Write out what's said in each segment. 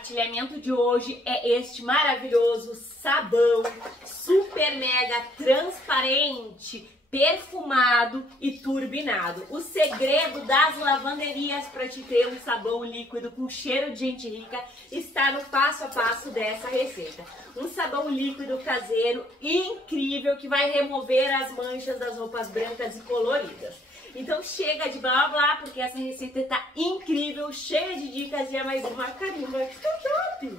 compartilhamento de hoje é este maravilhoso sabão super mega transparente, perfumado e turbinado. O segredo das lavanderias para te ter um sabão líquido com cheiro de gente rica está no passo a passo dessa receita. Um sabão líquido caseiro incrível que vai remover as manchas das roupas brancas e coloridas. Então chega de blá blá, porque essa receita tá incrível, cheia de dicas e é mais uma carimba que tá top!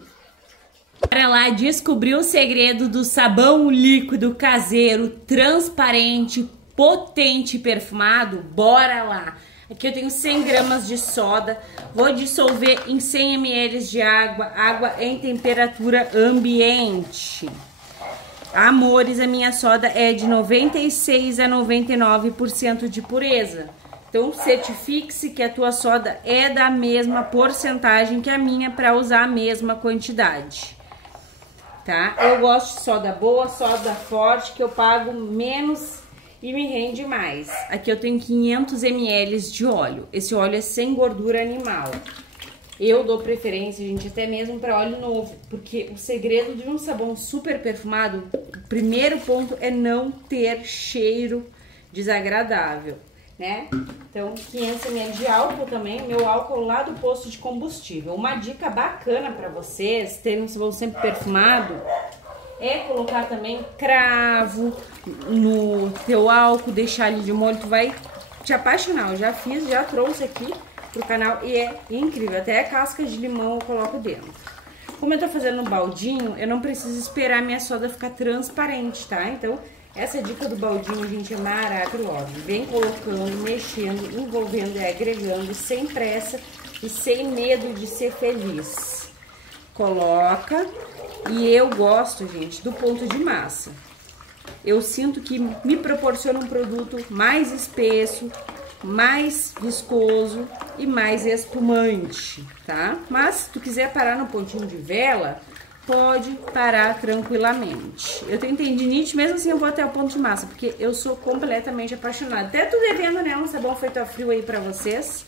Bora lá descobrir o segredo do sabão líquido caseiro, transparente, potente e perfumado? Bora lá! Aqui eu tenho 100 gramas de soda, vou dissolver em 100 ml de água em temperatura ambiente. Amores, a minha soda é de 96 a 99% de pureza. Então, certifique-se que a tua soda é da mesma porcentagem que a minha para usar a mesma quantidade. Tá? Eu gosto de soda boa, soda forte, que eu pago menos e me rende mais. Aqui eu tenho 500 ml de óleo. Esse óleo é sem gordura animal. Eu dou preferência, gente, até mesmo para óleo novo, porque o segredo de um sabão super perfumado, o primeiro ponto é não ter cheiro desagradável, né? Então, 500 ml de álcool também, meu álcool lá do posto de combustível. Uma dica bacana para vocês terem um sabão sempre perfumado é colocar também cravo no teu álcool, deixar ele de molho, tu vai te apaixonar. Eu já fiz, já trouxe aqui pro canal e é incrível, até a casca de limão eu coloco dentro. Como eu tô fazendo um baldinho, eu não preciso esperar a minha soda ficar transparente, tá? Então, essa dica do baldinho, gente, é maravilhosa. Vem colocando, mexendo, envolvendo e agregando, sem pressa e sem medo de ser feliz. Coloca, e eu gosto, gente, do ponto de massa. Eu sinto que me proporciona um produto mais espesso, mais viscoso e mais espumante, tá? Mas se tu quiser parar no pontinho de vela, pode parar tranquilamente. Eu tenho tendinite, mesmo assim eu vou até o ponto de massa, porque eu sou completamente apaixonada. Até tô devendo, né, um sabão feito a frio aí pra vocês.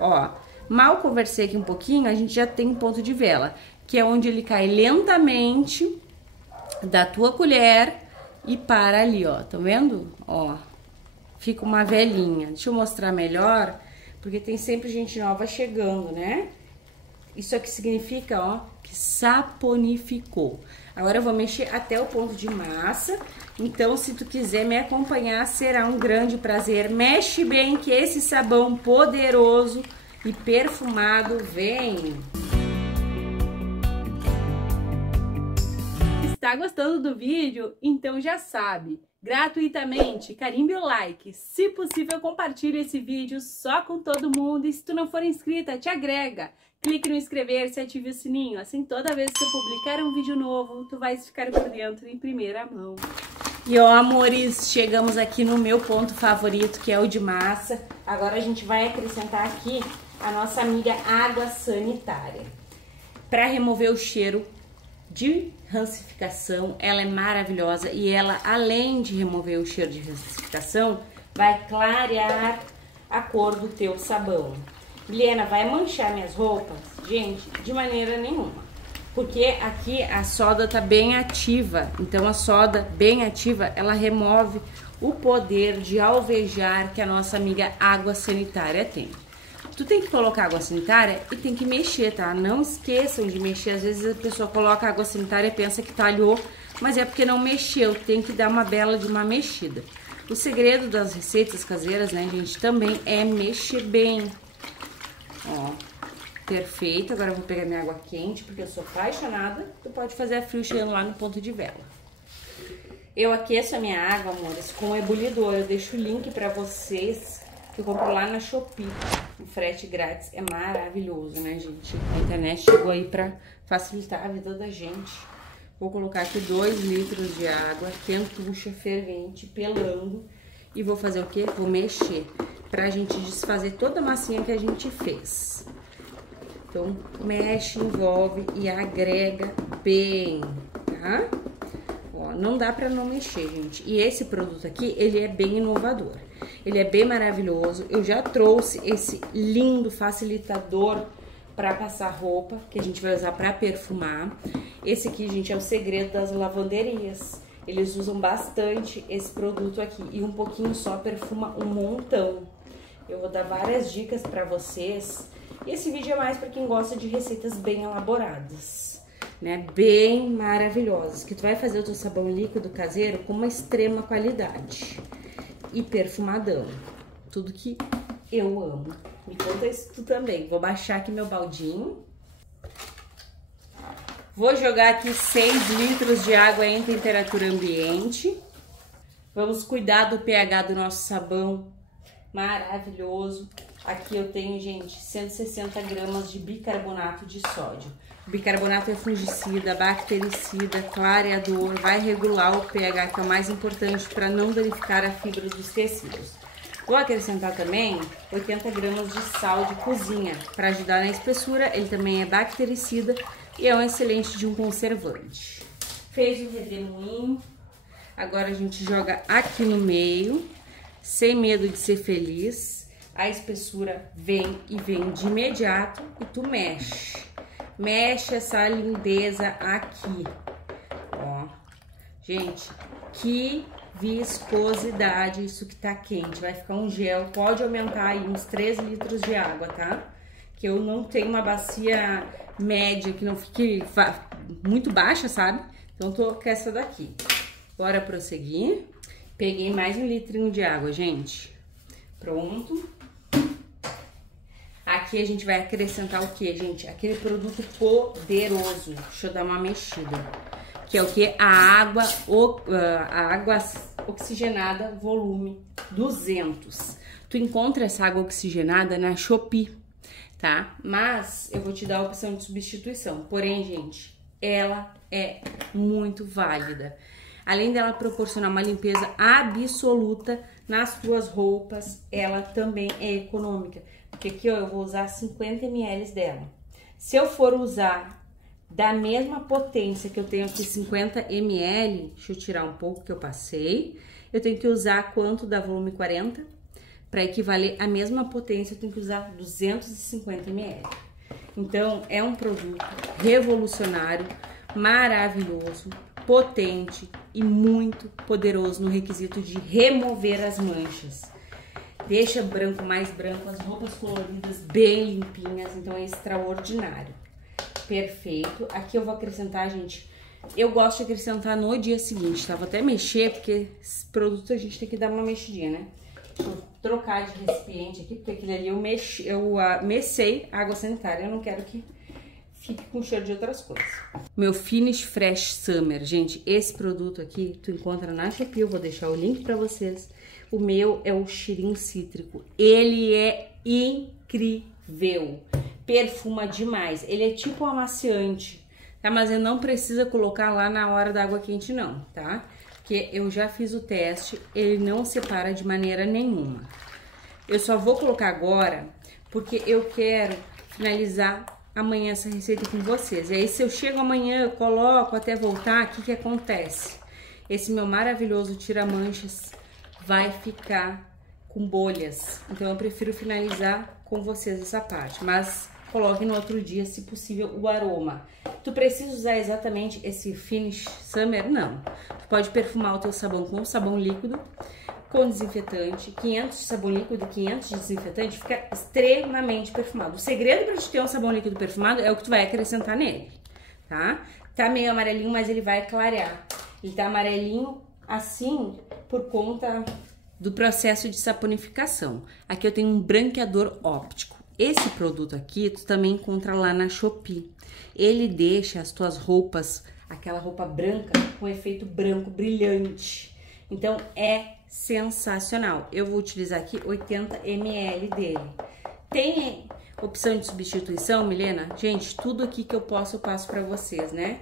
Ó, mal conversei aqui um pouquinho, a gente já tem um ponto de vela, que é onde ele cai lentamente da tua colher e para ali, ó, tá vendo? Ó. Fica uma velinha. Deixa eu mostrar melhor, porque tem sempre gente nova chegando, né? Isso aqui significa, ó, que saponificou. Agora eu vou mexer até o ponto de massa. Então, se tu quiser me acompanhar, será um grande prazer. Mexe bem que esse sabão poderoso e perfumado vem. Está gostando do vídeo? Então já sabe. Gratuitamente, carimbe o like, se possível compartilhe esse vídeo só com todo mundo e se tu não for inscrita, te agrega, clique no inscrever-se e ative o sininho, assim toda vez que eu publicar um vídeo novo, tu vais ficar por dentro em primeira mão. E ó, amores, chegamos aqui no meu ponto favorito, que é o de massa. Agora a gente vai acrescentar aqui a nossa amiga água sanitária, para remover o cheiro de rancificação. Ela é maravilhosa e ela, além de remover o cheiro de rancificação, vai clarear a cor do teu sabão. Milena, vai manchar minhas roupas? Gente, de maneira nenhuma, porque aqui a soda tá bem ativa, então a soda bem ativa, ela remove o poder de alvejar que a nossa amiga água sanitária tem. Tu tem que colocar água sanitária e tem que mexer, tá? Não esqueçam de mexer. Às vezes a pessoa coloca água sanitária e pensa que talhou, mas é porque não mexeu. Tem que dar uma bela de uma mexida. O segredo das receitas caseiras, né, gente, também é mexer bem. Ó, perfeito. Agora eu vou pegar minha água quente, porque eu sou apaixonada. Tu pode fazer a frio chegando lá no ponto de vela. Eu aqueço a minha água, amores, com ebulidor. Eu deixo o link pra vocês, que eu compro lá na Shopee. O frete grátis é maravilhoso, né, gente? A internet chegou aí pra facilitar a vida da gente. Vou colocar aqui 2 litros de água, quentucha, fervente, pelando. E vou fazer o quê? Vou mexer, pra gente desfazer toda a massinha que a gente fez. Então, mexe, envolve e agrega bem, tá? Ó, não dá pra não mexer, gente. E esse produto aqui, ele é bem inovador. Ele é bem maravilhoso. Eu já trouxe esse lindo facilitador para passar roupa, que a gente vai usar para perfumar. Esse aqui, gente, é o segredo das lavanderias. Eles usam bastante esse produto aqui e um pouquinho só perfuma um montão. Eu vou dar várias dicas para vocês. E esse vídeo é mais para quem gosta de receitas bem elaboradas, né? Bem maravilhosas, que tu vai fazer o teu sabão líquido caseiro com uma extrema qualidade e perfumadão. Tudo que eu amo. Me conta isso tu também. Vou baixar aqui meu baldinho. Vou jogar aqui 6 litros de água em temperatura ambiente. Vamos cuidar do pH do nosso sabão maravilhoso. Aqui eu tenho, gente, 160 gramas de bicarbonato de sódio. O bicarbonato é fungicida, bactericida, clareador, vai regular o pH, que é o mais importante para não danificar a fibra dos tecidos. Vou acrescentar também 80 gramas de sal de cozinha para ajudar na espessura. Ele também é bactericida e é um excelente de um conservante. Fez o redemoinho. Agora a gente joga aqui no meio, sem medo de ser feliz. A espessura vem e vem de imediato e tu mexe. Mexe essa lindeza aqui. Ó, gente, que viscosidade, isso que tá quente. Vai ficar um gel, pode aumentar aí uns 3 litros de água, tá? Que eu não tenho uma bacia média que não fique muito baixa, sabe? Então tô com essa daqui. Bora prosseguir. Peguei mais 1 litrinho de água, gente. Pronto. Aqui a gente vai acrescentar o que, gente? Aquele produto poderoso. Deixa eu dar uma mexida. Que é o que? A água oxigenada, volume 200. Tu encontra essa água oxigenada na Shopee, tá? Mas eu vou te dar a opção de substituição. Porém, gente, ela é muito válida. Além dela proporcionar uma limpeza absoluta nas tuas roupas, ela também é econômica. Porque aqui, ó, eu vou usar 50 ml dela. Se eu for usar da mesma potência que eu tenho aqui, 50 ml, deixa eu tirar um pouco que eu passei, eu tenho que usar quanto da volume 40? Para equivaler à mesma potência, eu tenho que usar 250 ml. Então, é um produto revolucionário, maravilhoso, potente e muito poderoso no requisito de remover as manchas. Deixa branco mais branco, as roupas coloridas bem limpinhas, então é extraordinário. Perfeito. Aqui eu vou acrescentar, gente, eu gosto de acrescentar no dia seguinte, tá? Vou até mexer, porque esse produto a gente tem que dar uma mexidinha, né? Deixa eu trocar de recipiente aqui, porque aquele ali eu mecei água sanitária, eu não quero que fique com cheiro de outras coisas. Meu Finish Fresh Summer, gente, esse produto aqui tu encontra na Shopee, eu vou deixar o link pra vocês. O meu é o cheirinho cítrico, ele é incrível, perfuma demais, ele é tipo um amaciante, tá? Mas eu não precisa colocar lá na hora da água quente não, tá? Porque eu já fiz o teste, ele não separa de maneira nenhuma. Eu só vou colocar agora porque eu quero finalizar amanhã essa receita com vocês. E aí se eu chego amanhã, eu coloco até voltar, o que que acontece? Esse meu maravilhoso tira-manchas vai ficar com bolhas. Então eu prefiro finalizar com vocês essa parte, mas coloque no outro dia, se possível, o aroma. Tu precisa usar exatamente esse Finish Summer? Não. Tu pode perfumar o teu sabão com sabão líquido, com desinfetante, 500 de sabão líquido e 500 de desinfetante, fica extremamente perfumado. O segredo pra te ter um sabão líquido perfumado é o que tu vai acrescentar nele, tá? Tá meio amarelinho, mas ele vai clarear. Ele tá amarelinho assim por conta do processo de saponificação. Aqui eu tenho um branqueador óptico. Esse produto aqui tu também encontra lá na Shopee. Ele deixa as tuas roupas, aquela roupa branca, com efeito branco brilhante. Então é sensacional. Eu vou utilizar aqui 80 ml dele. Tem opção de substituição, Milena? Gente, tudo aqui que eu passo pra vocês, né?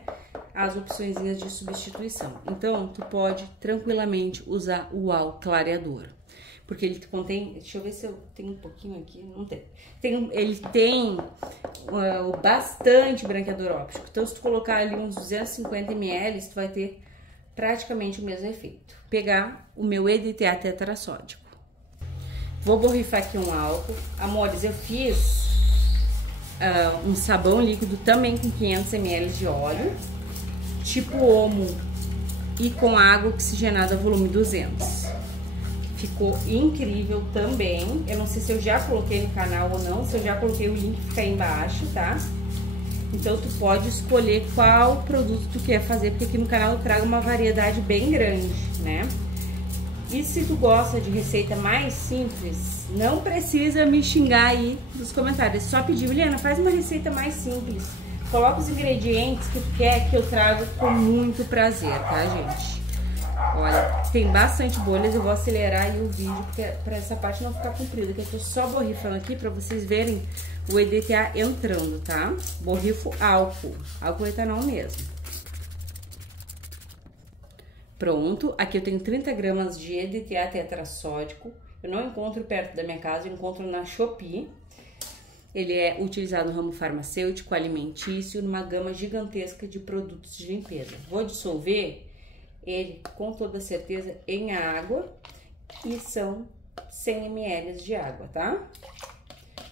As opçõezinhas de substituição. Então, tu pode tranquilamente usar o UAU clareador. Porque ele contém, deixa eu ver se eu tenho um pouquinho aqui, não tem. Ele tem bastante branqueador óptico. Então, se tu colocar ali uns 250 ml, tu vai ter praticamente o mesmo efeito. Pegar o meu EDTA tetrassódico. Vou borrifar aqui um álcool. Amores, eu fiz um sabão líquido também com 500 ml de óleo, tipo Omo, e com água oxigenada volume 200. Ficou incrível também. Eu não sei se eu já coloquei no canal ou não, se eu já coloquei, o link fica aí embaixo, tá? Então tu pode escolher qual produto tu quer fazer, porque aqui no canal eu trago uma variedade bem grande, né? E se tu gosta de receita mais simples, não precisa me xingar aí nos comentários. É só pedir, Juliana, faz uma receita mais simples. Coloca os ingredientes que tu quer, que eu trago com muito prazer, tá, gente? Olha, tem bastante bolhas, eu vou acelerar aí o vídeo pra essa parte não ficar comprida, que eu tô só borrifando aqui pra vocês verem o EDTA entrando, tá? Borrifo álcool etanol mesmo. Pronto, aqui eu tenho 30 gramas de EDTA tetrassódico. Eu não encontro perto da minha casa, eu encontro na Shopee. Ele é utilizado no ramo farmacêutico, alimentício, numa gama gigantesca de produtos de limpeza. Vou dissolver ele com toda certeza em água e são 100 ml de água, tá?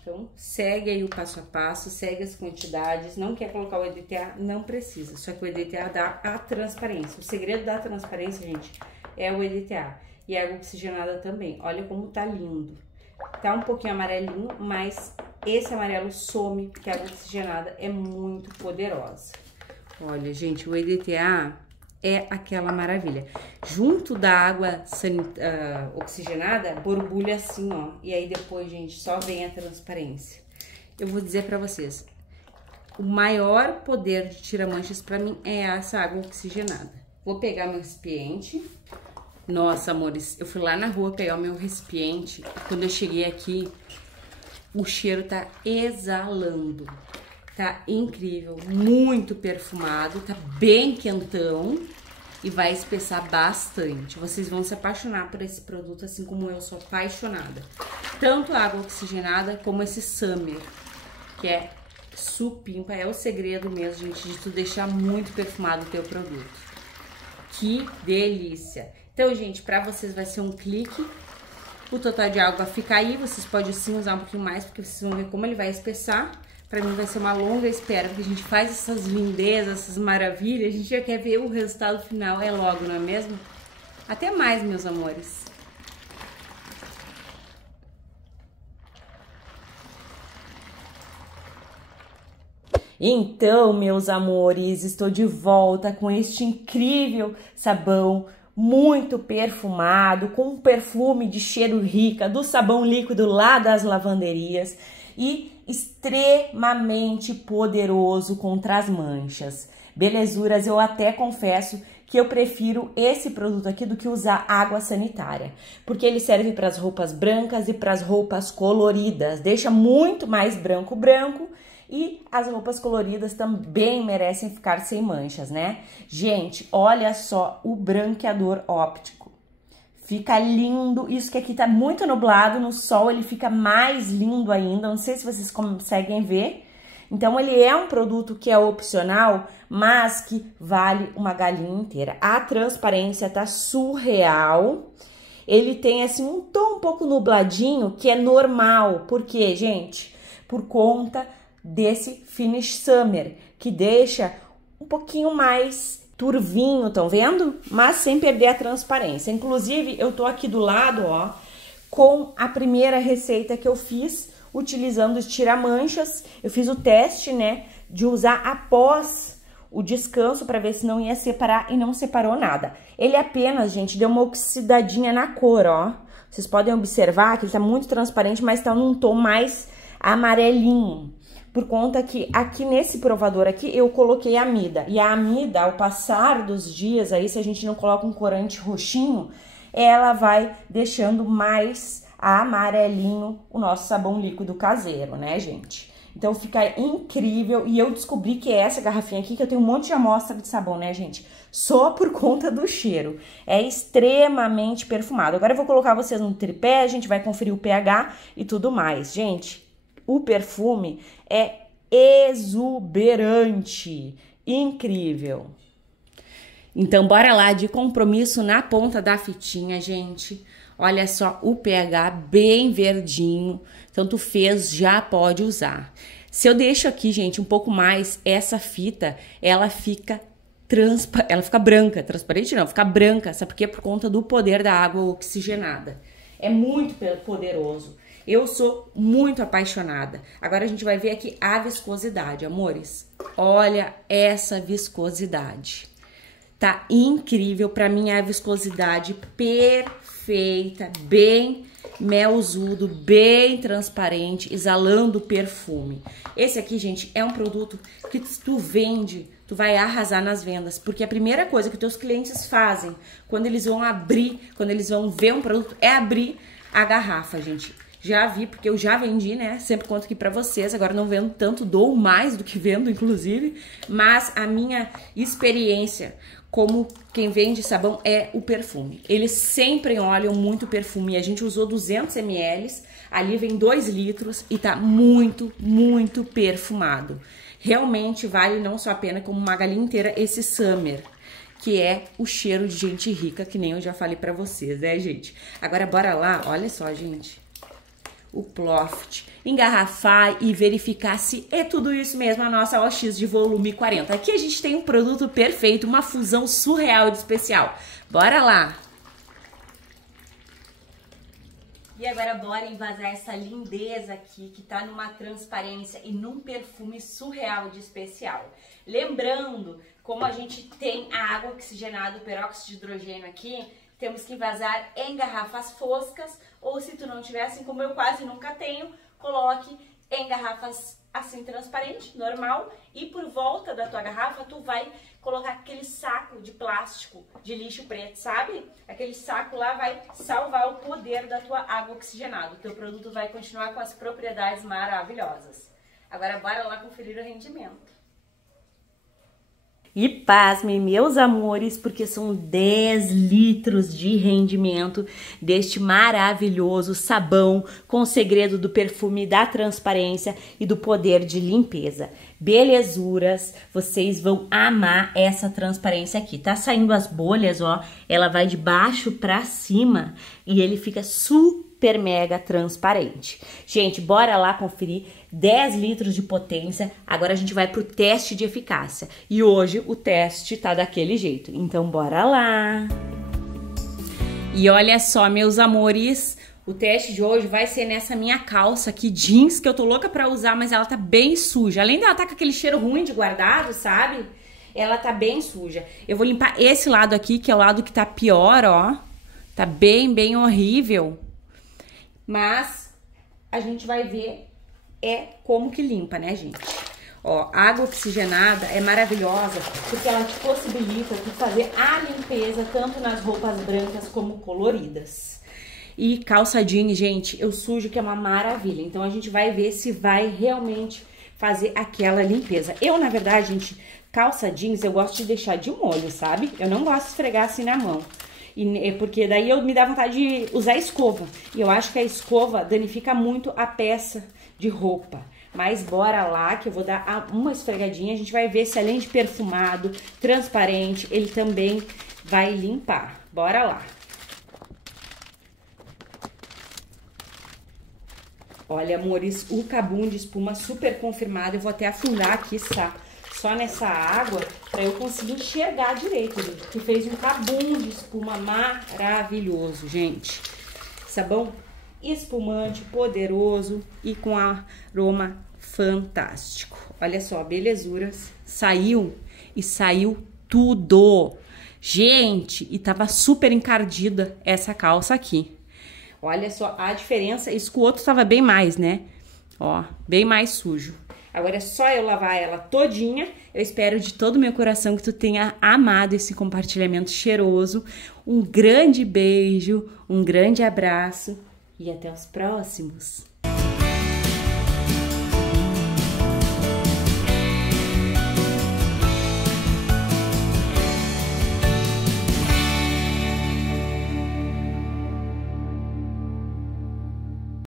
Então, segue aí o passo a passo, segue as quantidades. Não quer colocar o EDTA? Não precisa. Só que o EDTA dá a transparência. O segredo da transparência, gente, é o EDTA. E a água oxigenada também. Olha como tá lindo. Tá um pouquinho amarelinho, mas esse amarelo some, porque a água oxigenada é muito poderosa. Olha, gente, o EDTA é aquela maravilha. Junto da água oxigenada, borbulha assim, ó. E aí depois, gente, só vem a transparência. Eu vou dizer pra vocês, o maior poder de tira-manchas pra mim é essa água oxigenada. Vou pegar meu recipiente. Nossa, amores, eu fui lá na rua pegar o meu recipiente. Quando eu cheguei aqui, o cheiro tá exalando. Tá incrível, muito perfumado, tá bem quentão e vai espessar bastante. Vocês vão se apaixonar por esse produto, assim como eu sou apaixonada. Tanto a água oxigenada como esse Summer, que é supimpa, é o segredo mesmo, gente, de tu deixar muito perfumado o teu produto. Que delícia! Então, gente, pra vocês vai ser um clique. O total de água fica aí, vocês podem sim usar um pouquinho mais, porque vocês vão ver como ele vai espessar. Pra mim vai ser uma longa espera, porque a gente faz essas lindezas, essas maravilhas, a gente já quer ver o resultado final, é logo, não é mesmo? Até mais, meus amores! Então, meus amores, estou de volta com este incrível sabão muito perfumado, com um perfume de cheiro rica do sabão líquido lá das lavanderias e extremamente poderoso contra as manchas. Belezuras, eu até confesso que eu prefiro esse produto aqui do que usar água sanitária, porque ele serve para as roupas brancas e para as roupas coloridas, deixa muito mais branco e as roupas coloridas também merecem ficar sem manchas, né? Gente, olha só o branqueador óptico. Fica lindo. Isso que aqui tá muito nublado, no sol ele fica mais lindo ainda. Não sei se vocês conseguem ver. Então, ele é um produto que é opcional, mas que vale uma galinha inteira. A transparência tá surreal. Ele tem, assim, um tom um pouco nubladinho, que é normal. Por quê, gente? Por conta desse Finish Summer, que deixa um pouquinho mais turvinho, estão vendo? Mas sem perder a transparência. Inclusive, eu tô aqui do lado, ó, com a primeira receita que eu fiz, utilizando os tira-manchas. Eu fiz o teste, né, de usar após o descanso para ver se não ia separar e não separou nada. Ele apenas, gente, deu uma oxidadinha na cor, ó. Vocês podem observar que ele tá muito transparente, mas tá num tom mais amarelinho. Por conta que aqui nesse provador aqui eu coloquei amida. E a amida, ao passar dos dias aí, se a gente não coloca um corante roxinho, ela vai deixando mais amarelinho o nosso sabão líquido caseiro, né, gente? Então fica incrível. E eu descobri que é essa garrafinha aqui, que eu tenho um monte de amostra de sabão, né, gente? Só por conta do cheiro. É extremamente perfumado. Agora eu vou colocar vocês no tripé, a gente vai conferir o pH e tudo mais. Gente, o perfume é exuberante, incrível. Então, bora lá, de compromisso na ponta da fitinha, gente. Olha só o pH bem verdinho, então tu fez, já pode usar. Se eu deixo aqui, gente, um pouco mais, essa fita, ela fica branca, transparente não, fica branca, sabe por quê? Por conta do poder da água oxigenada. É muito poderoso. Eu sou muito apaixonada. Agora a gente vai ver aqui a viscosidade, amores. Olha essa viscosidade. Tá incrível, pra mim é a viscosidade perfeita, bem melzudo, bem transparente, exalando perfume. Esse aqui, gente, é um produto que tu vende, tu vai arrasar nas vendas, porque a primeira coisa que teus clientes fazem quando eles vão abrir, quando eles vão ver um produto, é abrir a garrafa, gente. Já vi, porque eu já vendi, né? Sempre conto aqui pra vocês, agora não vendo tanto, dou mais do que vendo, inclusive, mas a minha experiência como quem vende sabão é o perfume. Eles sempre olham muito o perfume. A gente usou 200 ml, ali vem 2 litros e tá muito, muito perfumado. Realmente vale não só a pena, como uma galinha inteira esse Summer, que é o cheiro de gente rica, que nem eu já falei pra vocês, né, gente? Agora bora lá, olha só, gente. O Ploft, engarrafar e verificar se é tudo isso mesmo, a nossa OX de volume 40. Aqui a gente tem um produto perfeito, uma fusão surreal de especial. Bora lá! E agora bora invasar essa lindeza aqui, que tá numa transparência e num perfume surreal de especial. Lembrando, como a gente tem a água oxigenada, o peróxido de hidrogênio aqui, temos que invasar em garrafas foscas, ou se tu não tiver, assim como eu quase nunca tenho, coloque em garrafas assim transparente, normal, e por volta da tua garrafa tu vai colocar aquele saco de plástico de lixo preto, sabe? Aquele saco lá vai salvar o poder da tua água oxigenada. O teu produto vai continuar com as propriedades maravilhosas. Agora bora lá conferir o rendimento. E pasmem, meus amores, porque são 10 litros de rendimento deste maravilhoso sabão com o segredo do perfume, da transparência e do poder de limpeza. Belezuras, vocês vão amar essa transparência aqui. Tá saindo as bolhas, ó, ela vai de baixo pra cima e ele fica super mega transparente. Gente, bora lá conferir. 10 litros de potência, agora a gente vai pro teste de eficácia. E hoje o teste tá daquele jeito, então bora lá! E olha só, meus amores, o teste de hoje vai ser nessa minha calça aqui, jeans, que eu tô louca pra usar, mas ela tá bem suja. Além dela tá com aquele cheiro ruim de guardado, sabe? Ela tá bem suja. Eu vou limpar esse lado aqui, que é o lado que tá pior, ó. Tá bem, bem horrível. Mas a gente vai ver como que limpa, né, gente? Ó, água oxigenada é maravilhosa porque ela te possibilita de fazer a limpeza tanto nas roupas brancas como coloridas. E calça jeans, gente, eu sujo que é uma maravilha. Então a gente vai ver se vai realmente fazer aquela limpeza. Eu, na verdade, gente, calça jeans eu gosto de deixar de molho, sabe? Eu não gosto de esfregar assim na mão. Porque daí me dá vontade de usar escova. E eu acho que a escova danifica muito a peça de roupa. Mas bora lá que eu vou dar uma esfregadinha. A gente vai ver se além de perfumado, transparente, ele também vai limpar. Bora lá. Olha, amores, o cabum de espuma super confirmado. Eu vou até afundar aqui só nessa água para eu conseguir enxergar direito, gente, que fez um cabum de espuma maravilhoso, gente. Sabão espumante, poderoso e com aroma fantástico. Olha só, belezuras. Saiu e saiu tudo. Gente, e tava super encardida essa calça aqui. Olha só a diferença. Isso com o outro tava bem mais, né? Ó, bem mais sujo. Agora é só eu lavar ela todinha. Eu espero de todo o meu coração que tu tenha amado esse compartilhamento cheiroso. Um grande beijo, um grande abraço e até os próximos.